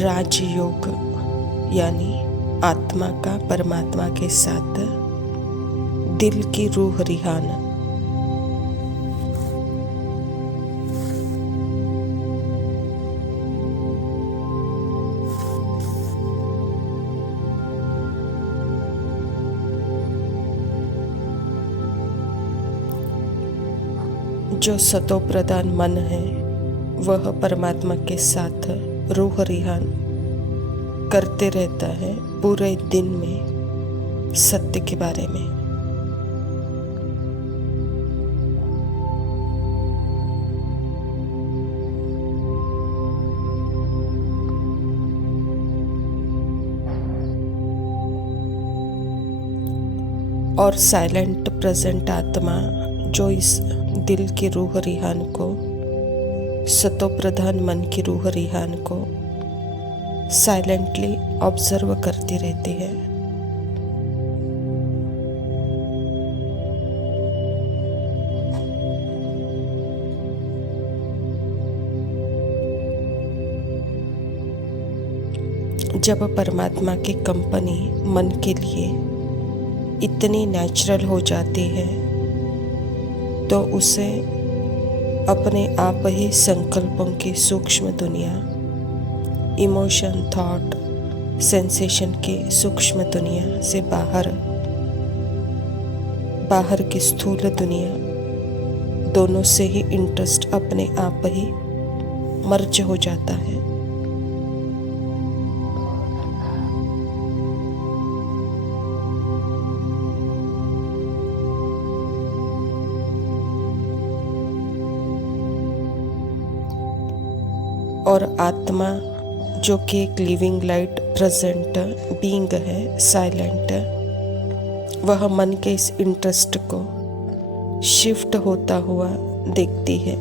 राजयोग यानी आत्मा का परमात्मा के साथ दिल की रूह रिहान। जो सतो प्रधान मन है वह परमात्मा के साथ रूह रिहान करते रहता है पूरे दिन में सत्य के बारे में। और साइलेंट प्रेजेंट आत्मा जो इस दिल की रूह रिहान को, सतो प्रधान मन की रूह रिहान को साइलेंटली ऑब्जर्व करती रहती है। जब परमात्मा की कंपनी मन के लिए इतनी नेचुरल हो जाती है तो उसे अपने आप ही संकल्पों की सूक्ष्म दुनिया, इमोशन, थॉट, सेंसेशन की सूक्ष्म दुनिया से बाहर की स्थूल दुनिया दोनों से ही इंटरेस्ट अपने आप ही मर्ज हो जाता है। और आत्मा जो कि एक लिविंग लाइट प्रेजेंट बीइंग है, साइलेंट, वह मन के इस इंटरेस्ट को शिफ्ट होता हुआ देखती है।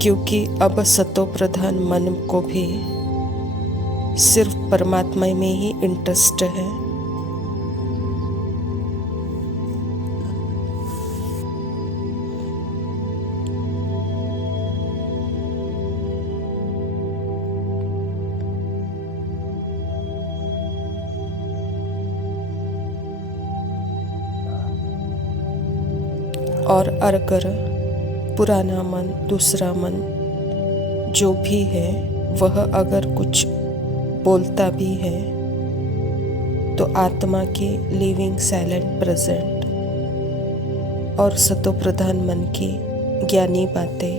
क्योंकि अब सतो प्रधान मन को भी सिर्फ परमात्मा में ही इंटरेस्ट है। और अगर पुराना मन, दूसरा मन जो भी है वह अगर कुछ बोलता भी है तो आत्मा की लिविंग साइलेंट प्रेजेंट और सतो प्रधान मन की ज्ञानी बातें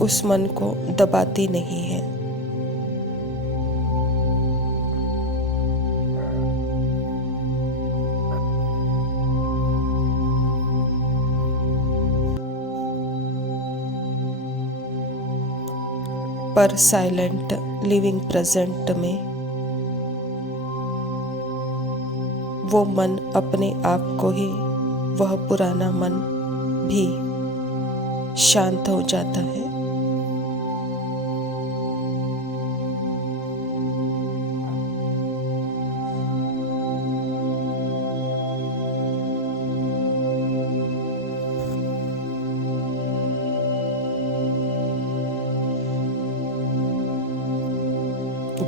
उस मन को दबाती नहीं है। पर साइलेंट लिविंग प्रेजेंट में वो मन अपने आप को ही, वह पुराना मन भी शांत हो जाता है।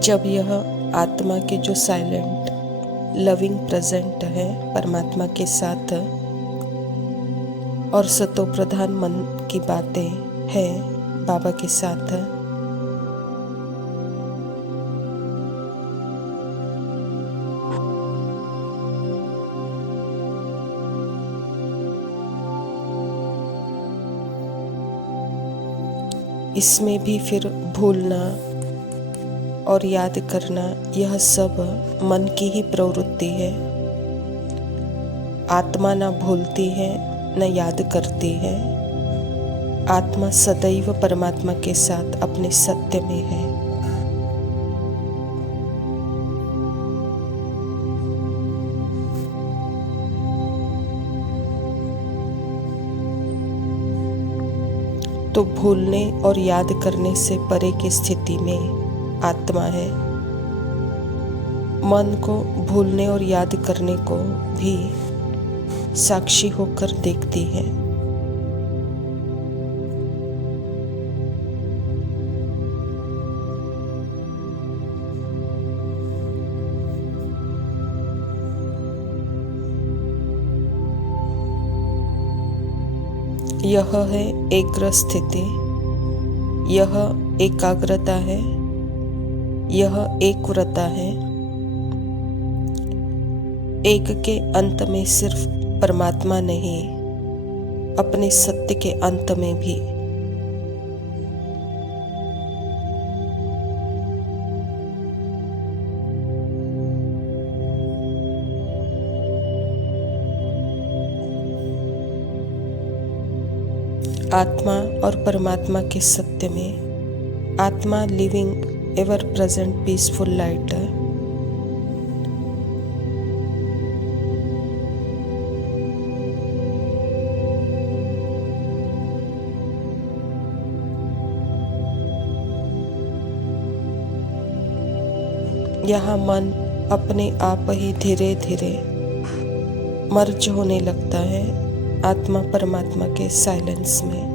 जब यह आत्मा के जो साइलेंट लविंग प्रेजेंट है परमात्मा के साथ और सतो प्रधान मन की बातें हैं बाबा के साथ, इसमें भी फिर भूलना और याद करना यह सब मन की ही प्रवृत्ति है। आत्मा न भूलती है न याद करती है। आत्मा सदैव परमात्मा के साथ अपने सत्य में है। तो भूलने और याद करने से परे की स्थिति में आत्मा है। मन को भूलने और याद करने को भी साक्षी होकर देखती है। यह है एकाग्र स्थिति, यह एकाग्रता है, यह एकव्रता है। एक के अंत में सिर्फ परमात्मा नहीं, अपने सत्य के अंत में भी। आत्मा और परमात्मा के सत्य में आत्मा living ever present peaceful light है। यहाँ मन अपने आप ही धीरे धीरे मर्ज होने लगता है आत्मा परमात्मा के साइलेंस में।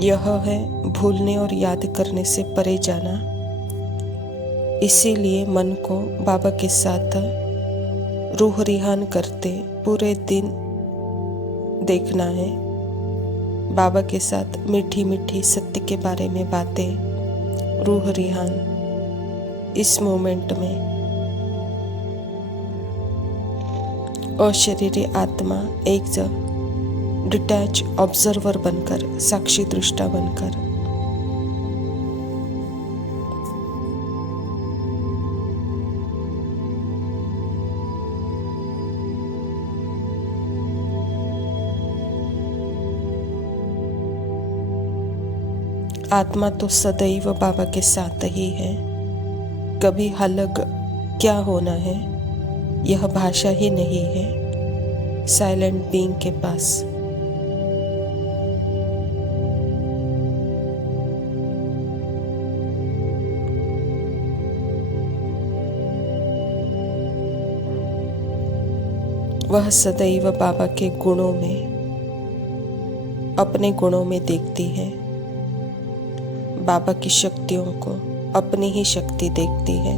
यह है भूलने और याद करने से परे जाना। इसीलिए मन को बाबा के साथ रूह रिहान करते पूरे दिन देखना है। बाबा के साथ मीठी मीठी सत्य के बारे में बातें, रूह रिहान इस मोमेंट में। और शरीरी आत्मा एक डिटैच ऑब्जर्वर बनकर, साक्षी दृष्टा बनकर आत्मा तो सदैव बाबा के साथ ही है। कभी अलग क्या होना है, यह भाषा ही नहीं है साइलेंट बीइंग के पास। वह सदैव बाबा के गुणों में, अपने गुणों में देखती है। बाबा की शक्तियों को अपनी ही शक्ति देखती है।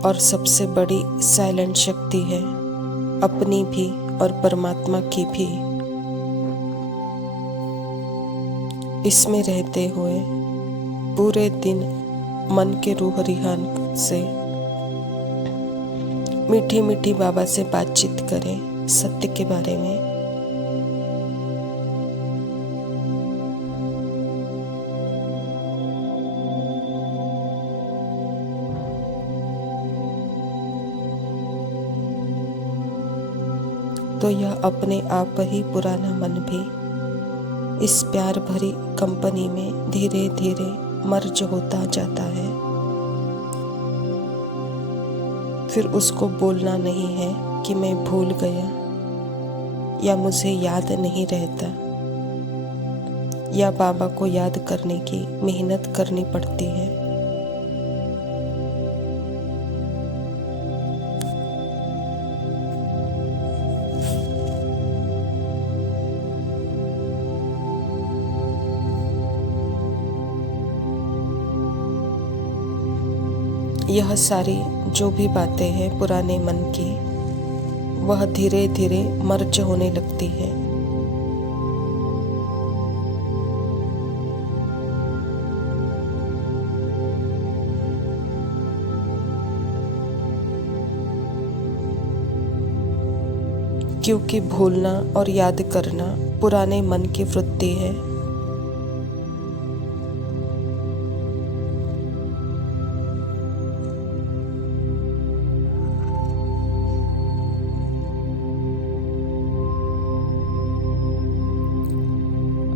और सबसे बड़ी साइलेंट शक्ति है अपनी भी और परमात्मा की भी। इसमें रहते हुए पूरे दिन मन के रूह रिहान से मीठी मीठी बाबा से बातचीत करें सत्य के बारे में। तो यह अपने आप ही पुराना मन भी इस प्यार भरी कंपनी में धीरे धीरे मर्ज होता जाता है। फिर उसको बोलना नहीं है कि मैं भूल गया, या मुझे याद नहीं रहता, या बाबा को याद करने की मेहनत करनी पड़ती है। यह सारी जो भी बातें हैं पुराने मन की, वह धीरे धीरे मर्ज होने लगती है। क्योंकि भूलना और याद करना पुराने मन की वृत्ति है।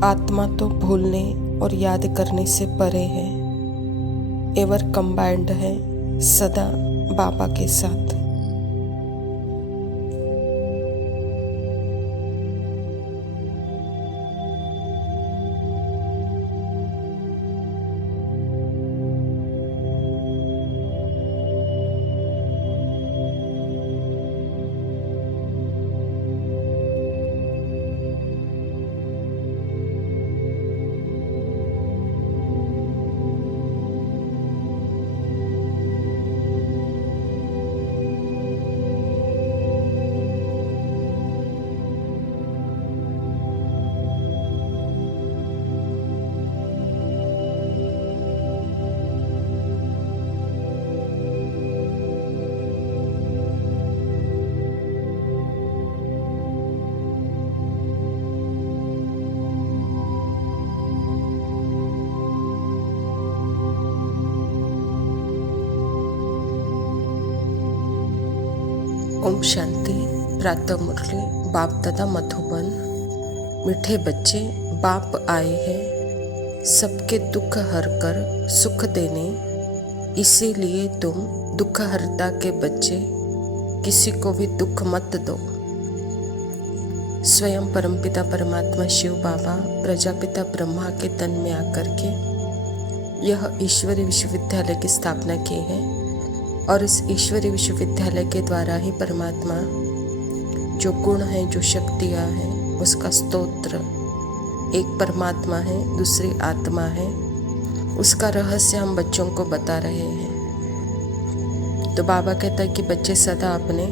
आत्मा तो भूलने और याद करने से परे है, एवर कंबाइंड है सदा बाबा के साथ। ओम शांति। प्रातः मुरली बाप दादा मधुबन। मीठे बच्चे, बाप आए हैं सबके दुख हर कर सुख देने, इसीलिए तुम दुख हरता के बच्चे किसी को भी दुख मत दो। स्वयं परमपिता परमात्मा शिव बाबा प्रजापिता ब्रह्मा के तन में आकर के यह ईश्वरीय विश्वविद्यालय की स्थापना की है और इस ईश्वरीय विश्वविद्यालय के द्वारा ही परमात्मा जो गुण हैं, जो शक्तियाँ हैं, उसका स्तोत्र, एक परमात्मा है, दूसरी आत्मा है, उसका रहस्य हम बच्चों को बता रहे हैं। तो बाबा कहता है कि बच्चे सदा अपने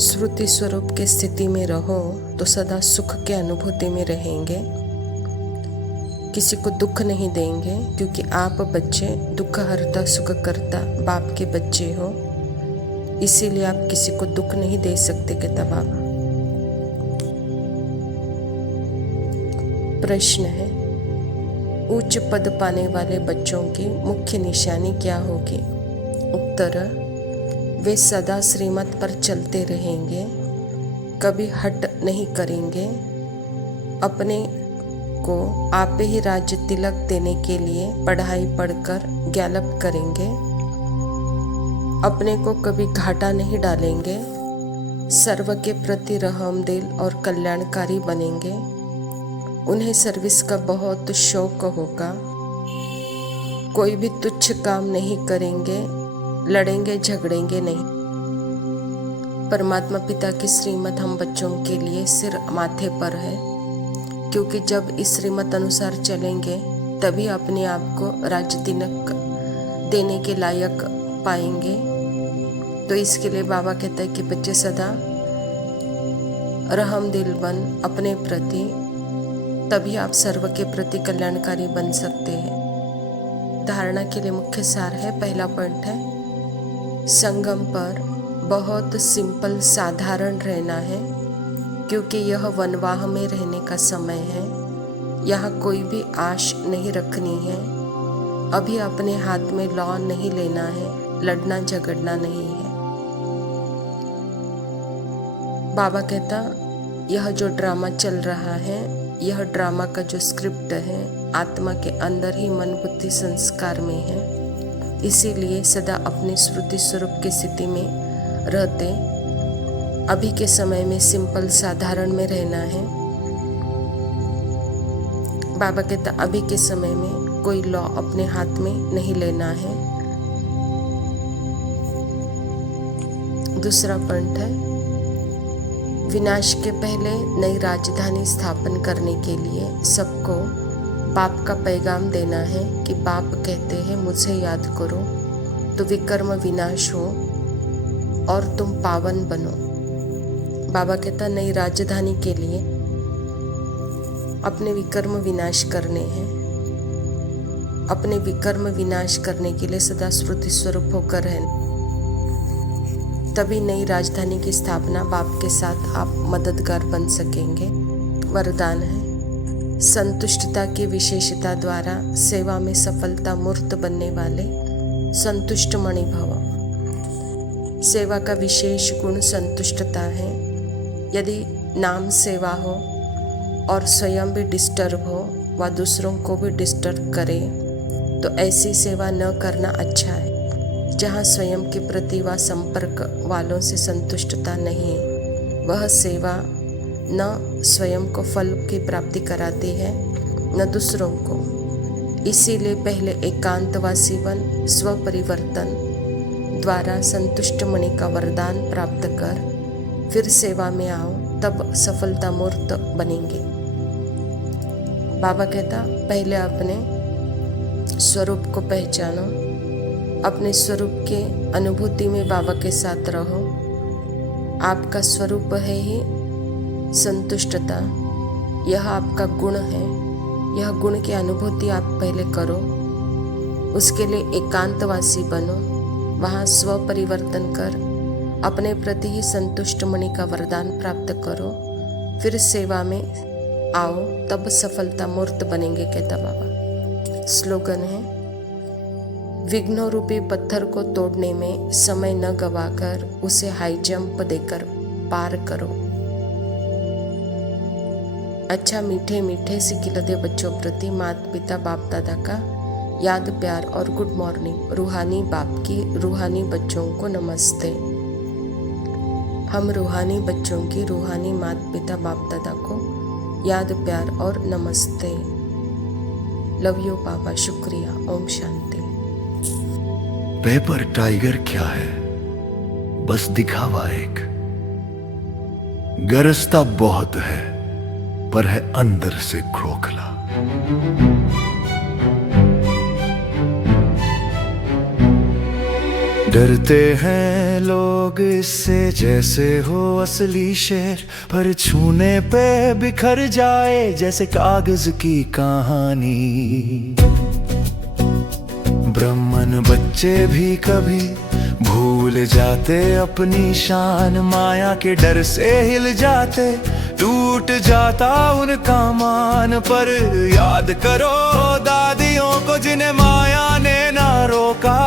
श्रुति स्वरूप के स्थिति में रहो तो सदा सुख के अनुभूति में रहेंगे, किसी को दुख नहीं देंगे, क्योंकि आप बच्चे दुख हरता सुख करता बाप के बच्चे हो, इसीलिए आप किसी को दुख नहीं दे सकते कहता बाबा। प्रश्न है, उच्च पद पाने वाले बच्चों की मुख्य निशानी क्या होगी? उत्तर, वे सदा श्रीमत पर चलते रहेंगे, कभी हट नहीं करेंगे, अपने को आप ही राज्य तिलक देने के लिए पढ़ाई पढ़कर ज्ञालप करेंगे, अपने को कभी घाटा नहीं डालेंगे, सर्व के प्रति रहमदिल और कल्याणकारी बनेंगे, उन्हें सर्विस का बहुत शौक होगा, कोई भी तुच्छ काम नहीं करेंगे, लड़ेंगे झगड़ेंगे नहीं। परमात्मा पिता की श्रीमत हम बच्चों के लिए सिर माथे पर है, क्योंकि जब इस श्रीमत अनुसार चलेंगे तभी अपने आप को राज्य तिलक देने के लायक पाएंगे। तो इसके लिए बाबा कहता है कि बच्चे सदा रहमदिल बन अपने प्रति, तभी आप सर्व के प्रति कल्याणकारी बन सकते हैं। धारणा के लिए मुख्य सार है, पहला पॉइंट है, संगम पर बहुत सिंपल साधारण रहना है, क्योंकि यह वनवाह में रहने का समय है। यहाँ कोई भी आश नहीं रखनी है, अभी अपने हाथ में लॉ नहीं लेना है, लड़ना झगड़ना नहीं है। बाबा कहता, यह जो ड्रामा चल रहा है, यह ड्रामा का जो स्क्रिप्ट है आत्मा के अंदर ही मन बुद्धि संस्कार में है, इसीलिए सदा अपने स्मृति स्वरूप की स्थिति में रहते, अभी के समय में सिंपल साधारण में रहना है। बाबा कहता, अभी के समय में कोई लॉ अपने हाथ में नहीं लेना है। दूसरा पॉइंट है, विनाश के पहले नई राजधानी स्थापन करने के लिए सबको बाप का पैगाम देना है कि बाप कहते हैं मुझे याद करो तो विकर्म विनाश हो और तुम पावन बनो। बाबा कहता, नई राजधानी के लिए अपने विकर्म विनाश करने हैं, अपने विकर्म विनाश करने के लिए सदा स्मृति स्वरूप होकर रहना, तभी नई राजधानी की स्थापना बाप के साथ आप मददगार बन सकेंगे। वरदान है, संतुष्टता की विशेषता द्वारा सेवा में सफलता मूर्त बनने वाले संतुष्ट मणि भव। सेवा का विशेष गुण संतुष्टता है। यदि नाम सेवा हो और स्वयं भी डिस्टर्ब हो व दूसरों को भी डिस्टर्ब करे तो ऐसी सेवा न करना अच्छा है। जहाँ स्वयं के प्रति व संपर्क वालों से संतुष्टता नहीं है, वह सेवा न स्वयं को फल की प्राप्ति कराती है न दूसरों को। इसीलिए पहले एकांतवासी बन स्व परिवर्तन द्वारा संतुष्ट मणि का वरदान प्राप्त कर फिर सेवा में आओ, तब सफलता मूर्त बनेंगे। बाबा कहता पहले अपने स्वरूप को पहचानो, अपने स्वरूप के अनुभूति में बाबा के साथ रहो। आपका स्वरूप है ही संतुष्टता, यह आपका गुण है। यह गुण की अनुभूति आप पहले करो, उसके लिए एकांतवासी बनो, वहाँ स्व परिवर्तन कर अपने प्रति ही संतुष्ट मणि का वरदान प्राप्त करो, फिर सेवा में आओ, तब सफलता मूर्त बनेंगे, कहता बाबा। स्लोगन है, विघ्नों रूपी पत्थर को तोड़ने में समय न गवाकर उसे हाई जंप देकर पार करो। अच्छा मीठे मीठे से खिलते बच्चों प्रति माता पिता बाप दादा का याद प्यार और गुड मॉर्निंग। रूहानी बाप की रूहानी बच्चों को नमस्ते। हम रूहानी बच्चों की रूहानी माता पिता बाप दादा को याद प्यार और नमस्ते। लव यू पापा, शुक्रिया, ओम शांति। पेपर टाइगर क्या है? बस दिखावा एक। गरजता बहुत है पर है अंदर से खोखला। डरते हैं लोग इससे जैसे हो असली शेर, पर छूने पे बिखर जाए जैसे कागज की कहानी। ब्राह्मण बच्चे भी कभी भूल जाते अपनी शान, माया के डर से हिल जाते, टूट जाता उनका मान। पर याद करो दादियों को जिन्हें माया ने ना रोका,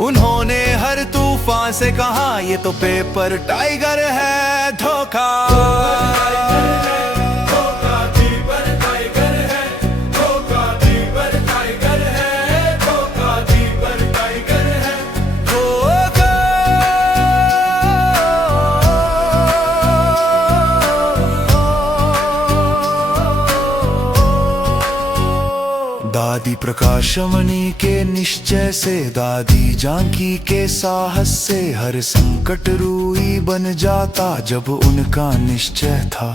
उन्होंने हर तूफान से कहा ये तो पेपर टाइगर है धोखा। दादी प्रकाशमणि के निश्चय से, दादी जानकी के साहस से, हर संकट रूई बन जाता जब उनका निश्चय था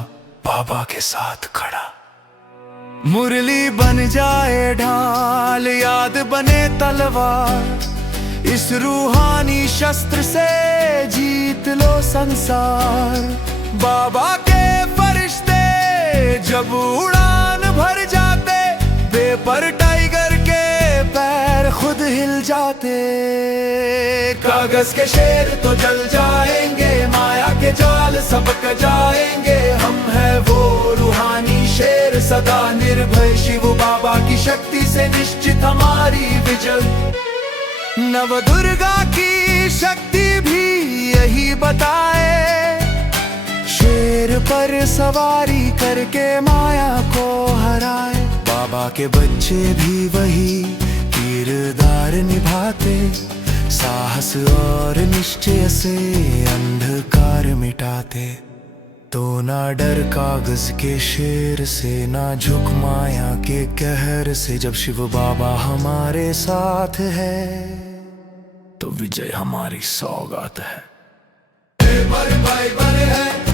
बाबा के साथ खड़ा। मुरली बन जाए ढाल, याद बने तलवार, इस रूहानी शस्त्र से जीत लो संसार। बाबा के फरिश्ते जब उड़ान भर जाते, पेपर टाइगर के पैर खुद हिल जाते। कागज के शेर तो जल जाएंगे, माया के जाल सबक जाएंगे। हम हैं वो रूहानी शेर, सदा निर्भय शिव बाबा की शक्ति से निश्चित हमारी विजय। नव दुर्गा की शक्ति भी यही बताए, शेर पर सवारी करके माया को हराए। बाबा के बच्चे भी वही किरदार निभाते, साहस और निश्चय से अंधकार मिटाते। तो ना डर कागज के शेर से, ना झुक माया के कहर से। जब शिव बाबा हमारे साथ है तो विजय हमारी सौगात है। बाइबल है